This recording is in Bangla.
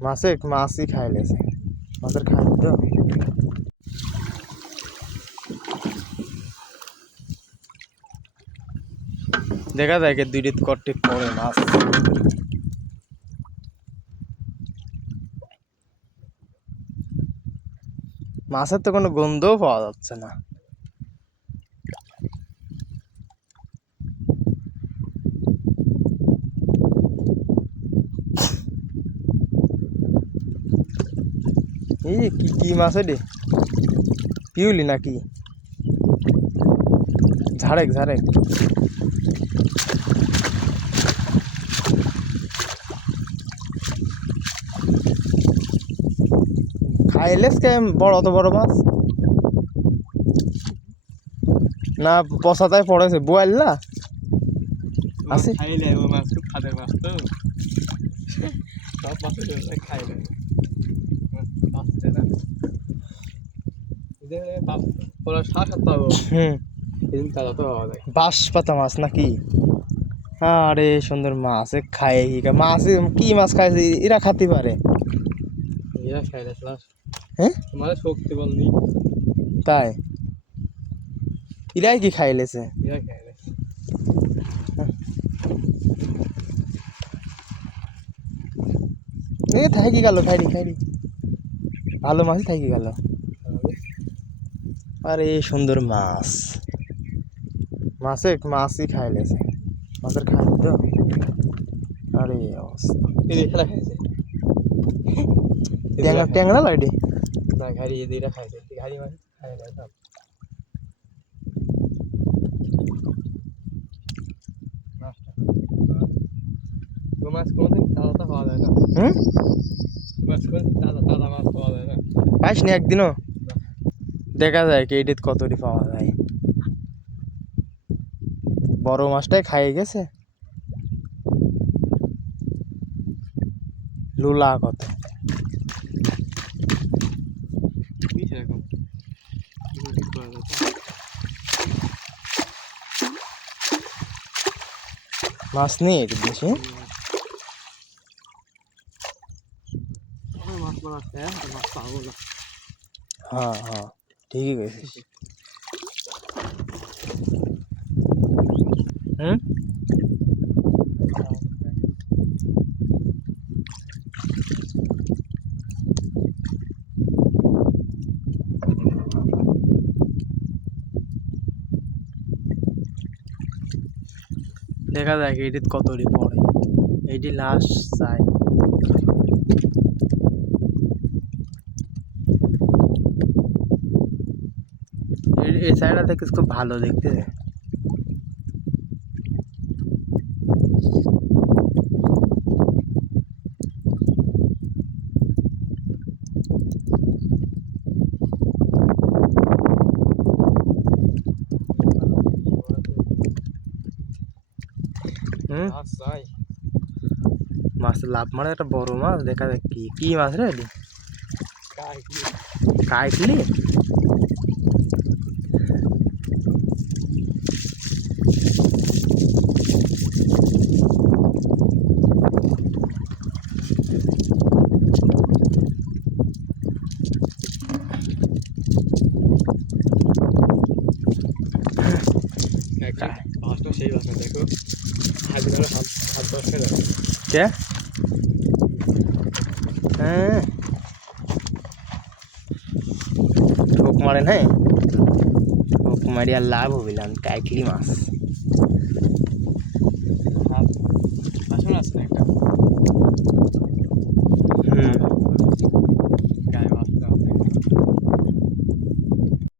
মাছই খাই লেছে মাছের খাদ্য দেখা যায় কি দুইটি কট্টি পড়ে মাছ মাছের তো কোনো গন্ধও পাওয়া যাচ্ছে না এই কি মাছ এটি পিউলি নাকি ঝাড়েক খাইলেস কে বড় অত বড় মাছ না পচাতায় পড়েছে বোয়াল না আছে খাইলে ওই মাছ খুব খাদের মাছ তো সব মাছের খাইলে বাঁশ পাতা মাছ নাকি আরে সুন্দর মাছ খায় মাছ কি মাছ খাইছে এরা খাতে পারে হ্যাঁ শক্তি বল নেই তাই এরাই কি খাইলেছে এ থাকি গেল খাইরি ভালো মাছই থাকি গেল আরে সুন্দর মাছই খাইলেছে মাছের খাদ্য আরে অবস্থা খেলা খাইছে ট্যাংরা লাইডি না ঘাড়ি এদিকে খাইছে ঘাড়ি মাছ খাই না সব মাছ কোনদিন তাজা পাওয়া যায় না মাছ কোনদিন তাজা মাছ পাওয়া যায় না পাইস নি একদিনও দেখা যায় কি এডিট কতটি পাওয়া যায় বড় মাছটাই খাইয়ে গেছে লুলা কত মাছ নেই এটি বেশি হ্যাঁ ঠিকই কইছিস দেখা যায় এটি কতটি পড়ে এইটি লাস্ট চাই এই সাইডটা থেকে খুব ভালো দেখতে মাছ লাভ মানে একটা বড় মাছ দেখা যায় কি মাছ রে কাইকলি সেই বাসা দেখো হাত বসে যাবে কে হ্যাঁ ঠোক মারে নাই ঠোক মারি আর লাভ হবিলাম কাইকলি মাছ